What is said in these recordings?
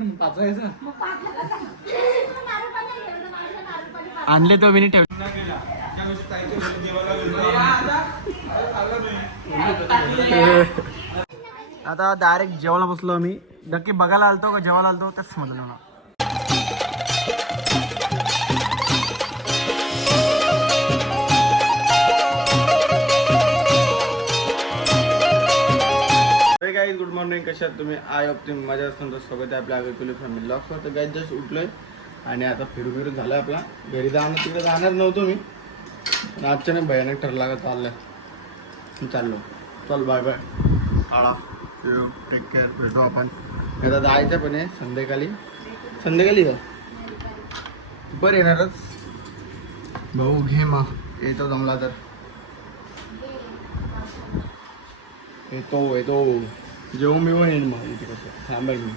पाचवायचा मग पाचला कसा? नारळ पाणी नाही ठेवलं, माझ्या नारळ पाणी पाच. आणले तो मी ठेवले आता. डायरेक्ट जेवायला बसलो आम्ही. नक्की बघायला आलतो का जेवायला आलतो? तेच समजलं मला. गाईज गुड मॉर्निंग कशात तुम्ही? आय ऑफ तुम्ही माझ्या असताना स्वागत आहे आपल्या आगरकुली फॅमिली लॉक्सवर तर गाईज जस्ट उठलोय आणि आता फिरू फिरू झालं आपला. घरी जाणं तिकडे जाणार नव्हतो मी. पण अचानक भयानक ठरला का चाललंय. चाललो. चल बाय बाय आळा टेक केअर भेटू आपण. आता जायचं पण आहे संध्याकाळी. संध्याकाळी का? बरं येणारच. भाऊ घे मा येतो जमला तर. येतो येतो. जेवून बिवून येईल मग इथे कसं थांबायचं मी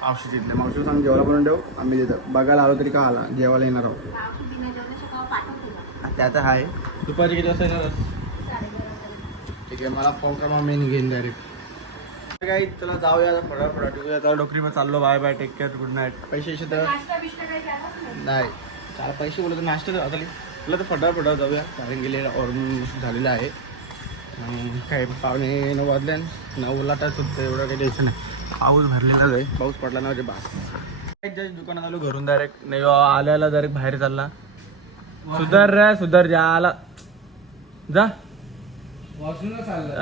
मावशी तिथले मावशी सांग जेवायला बनवून ठेव आम्ही तिथं बघायला आलो तरी का आला जेवायला येणार आहोत. ते आता आहे दुपारी किती वाजता येणार ठीक आहे मला फोन करा मग. मी घेईन डायरेक्ट काही चला जाऊया आता फटाफट. टिकूया चाललो. Bye bye take care good night पैसे तर नाही. चार पैसे बोलतो नाश्ता तर आता तुला तर फटाफटा जाऊया. कारण गेले ऑर्डर झालेलं आहे. काही पाहुणे पावणे नऊ नऊ लाटाच होतं एवढं काही टेन्शन नाही. पाऊस भरलेलाच आहे. पाऊस पडला ना बास. जस्ट दुकानात आलो घरून डायरेक्ट नाही आल्याला डायरेक्ट बाहेर चालला. सुधार रे सुधार जा आला. जा.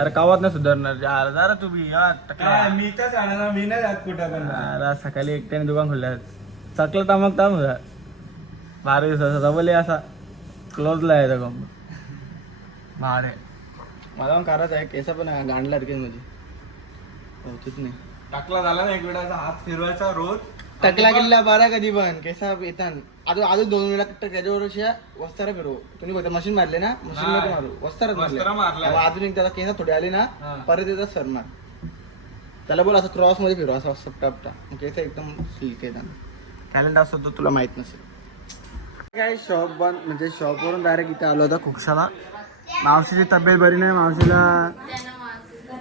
अरे कावात नाही सुधारणार. जा आला. जरा तुम्ही या टकला. मी तर सांगणार मी नाही जात कुठं पण. अरे सकाळी एकट्याने दुकान खोललं चकलं तामक ताम होता बारा दिवसाचा डबल असा. क्लोजला आहे तो कंप भारे मला पण करायचं आहे केसा पण गांडला रे मध्ये होतीच नाही. टाकला झाला ना एक वेळा हात फिरवायचा रोज. टकला गेला बारा कधी पण केसा येतान. अजून अजून दोन वेळा त्याच्यावर वस्तारा फिरव. तुम्ही बघता मशीन मारले ना? मशीन. मारू. वस्तारा वस्तारा मारलाय. अजून एक त्याचा केसा थोडे आले ना हा. परत येतात सरणार त्याला बोल असं क्रॉसमध्ये फिरवा असं सपटा अपटा केस एकदम सिल्क येतात टॅलेंट असतो तो तुला माहीत नसेल. काय शॉप बंद म्हणजे शॉपवरून डायरेक्ट इथे आलो होता खुक्षाला मावशीची तब्येत बरी नाही मावशीला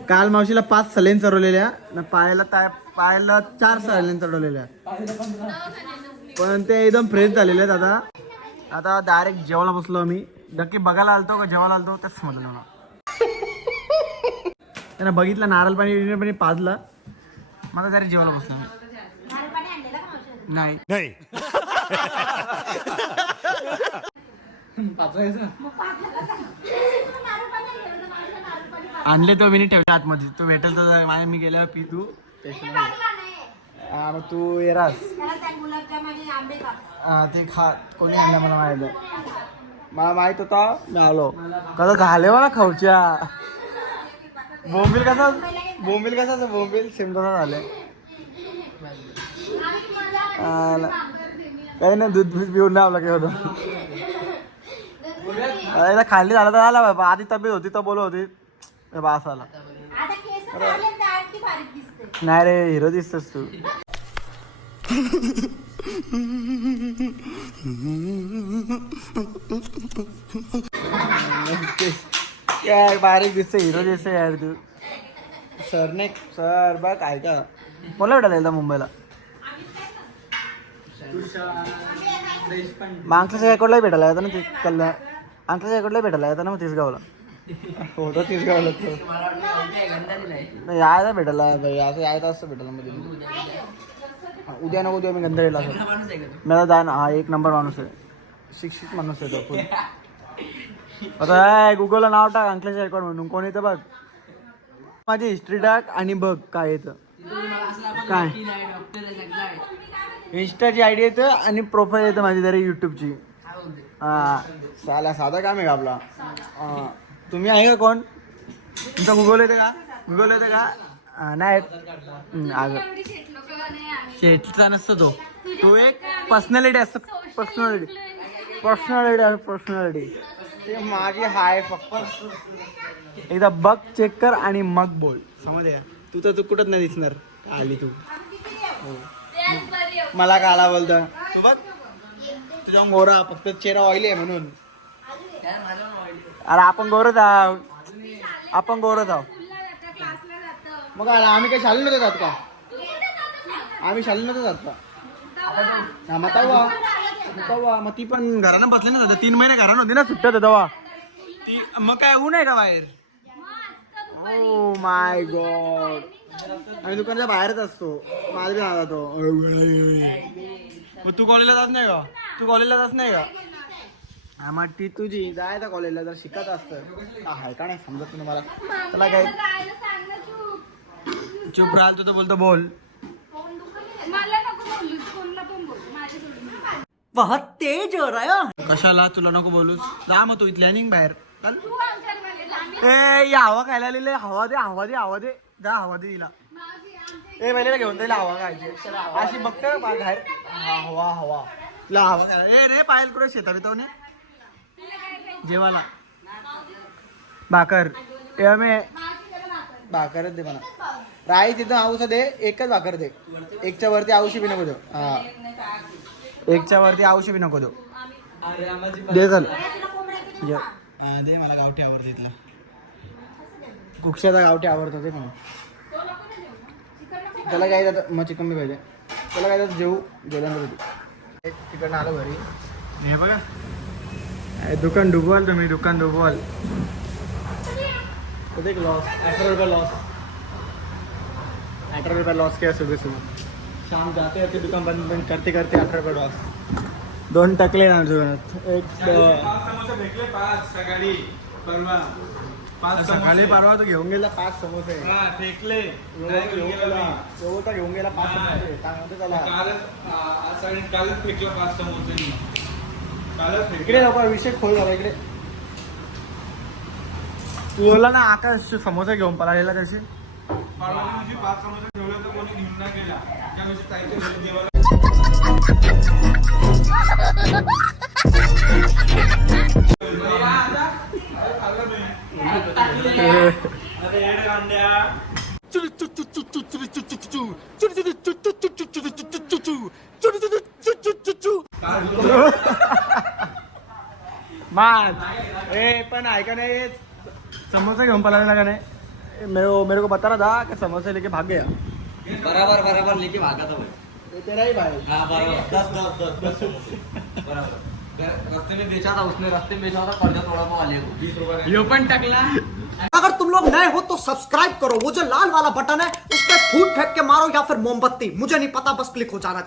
काल मावशीला पाच सलेन चढवलेल्या न पायाला ताय पायाला चार सलेन चढवलेल्या. पण ते एकदम फ्रेश झालेले आहेत आता. आता डायरेक्ट जेवायला बसलो आम्ही. नक्की बघायला आलतो का जेवायला आलतो तेच समजलं मला. त्यांना बघितलं नारळ पाणी पाणी पाजला. मला जरी जेवायला बसलो आम्ही. नारळ पाणी आणलेलं का? मावशीने? नाही पाचवायचा मग पाचला कसा? नारळ पाणी नाही ठेवलं, माझ्या नारळ पाणी पाच. आणले तो मी ठेवले आतमध्ये. तो भेटेल तर माझ्या मी गेल्यावर पी तू. इथे मग तू येरास हा, ते खा. कोणी आणलं मला माहीत मला माहीत होता मी आलो. कसं घाले मला खाऊच्या? बोंबील कसा बोंबील कसा बोंबील सेम झाले. काही नाही दूध बीध पिऊन नाही आपलं काही होतं खाली खाल्ली झालं तर आला बाबा. आधी तब्येत होती तर बोलत होती. ए बा असं आला. आता केस काढले तर आणखी बारीक दिसते. नाही रे हिरो दिसतोस तू. काय बारीक दिसते हिरो दिसते यार तू. सर ने सर बघ काय का मला भेटायला एकदा मुंबईला. मागच्या सायकडला भेटायला येतं ना ते कल्ला आमच्या सायकडला भेटायला येतं ना मग तिसगावला होतं तिसगावला तो नाही यायला भेटायला भाई असं यायचं असतं भेटायला मध्ये. उद्या नको उद्या मी गंधेला मी आता जा ना हा एक नंबर माणूस आहे. शिक्षित माणूस आहे तो. आता गुगलला नाव टाक अंकलेश रेकॉर्ड म्हणून. कोण येतं बघ? माझी हिस्ट्री टाक आणि बघ काय येतं. काय? इंस्टाची आयडी येतं आणि प्रोफाईल येतं माझी तरी युट्यूबची हा साला साधा काम आहे का आपला. तुम्ही आहे का कोण? तुमचा गुगल येतं का? गुगल येतं का? नाही. अगं शेटचा नसतो तो. तो एक पर्सनॅलिटी असतो. पर्सनॅलिटी पर्सनॅलिटी आहे पर्सनॅलिटी ते माझी हाय फक्त. एकदा बघ चेक कर आणि मग बोल. समज तू तर तू कुठंच नाही दिसणार. आली तू. हो. मला का आला बोलतो तू बघ. तुझ्या गोरा फक्त चेहरा ऑइली आहे म्हणून. अरे आपण गोरच आहो आपण गोरच आहो मग आला आम्ही काही शाळेला नव्हतो जात का? आम्ही शाळेत नव्हतो जात का? हा, मग तेव्हा तेव्हा मग ती पण घरानं बसले ना दादा. तीन महिने घरानं होती ना सुट्ट्या तेव्हा ती मग काय ऊन आहे का बाहेर? ओ माय गॉड आम्ही दुकानाच्या बाहेरच असतो. माझा बी आला तो. मग तू कॉलेजला जात नाही का? तू कॉलेजला जात नाही का? हा मग ती तुझी. जायचं कॉलेजला जर शिकत असतं. आहे का नाही समजत तुला मला. चला काय ना चूप. राहाल तू तर बोलतो बोल. बहुत तेज हो रहा कशाला? तुला नको बोलूस. जा मग तू इथल्या निघ बाहेर. चल. ए या हवा खायला लिहिले हवा दे हवा दे हवा दे. जा हवा दे तिला ए पहिले घेऊन जाईल हवा खायची. अशी बघते बा- बाहेर. हा, हवा हवा. तुला हवा खायला ए रे पायल कुठे शेता बितावणे जेवाला भाकर. ए मे भाकरच दे मला राईस तिथं औषध दे एकच भाकर दे. एकच्या वरती औषधी बी नको देऊ. हा. एकच्या वरती औषधी बी नको देऊ. दे चल. जे- हा, दे मला गावठी आवडते इथला. कुक्षाचा गावठी आवडतो ते म्हणून. त्याला काय जातं मग चिकन बी पाहिजे. त्याला काय जातं जेवू जेवल्यानंतर होती तिकडनं आलो घरी. हे बघा. दुकान डुबवाल तुम्ही दुकान डुबवाल तो देख लॉस अठारह रुपये लॉस अठारह रुपये लॉस किया सुबह सुबह। शाम जाते जाते दुकान बंद बंद करते करते अठारह रुपये लॉस दोन टकले ना दुकानात एक पाच सकाळी परवा पाच सकाळी समोसे. परवा तो घेऊन गेला पाच समोसे। फेकले घेऊन गेला पाच समोसे। कालच कालच फेकलं पाच समोसे। इकडे फेकले विषय खोल झाला इकडे तू ना आकाश समोसा घेऊन पळालेला त्याशी समोसे ए पण ऐका नाही घेऊन का नाही. मेरे को मेरे को बता रहा था कि समोसे लेके भाग गया। बराबर बराबर लेके भागा था भाई। तेरा ही भाई। हाँ बराबर। दस दस दस दस बराबर। रास्ते में बेचा था उसने रास्ते में बेचा था कर्जा पा वाले को। बीस रुपए यो पण टाकला। अगर तुम लोग नए हो तो सब्सक्राइब करो। वो जो लाल वाला बटन है उस पर फूट फेंक के मारो या फिर मोमबत्ती। मुझे नहीं पता बस क्लिक हो जाना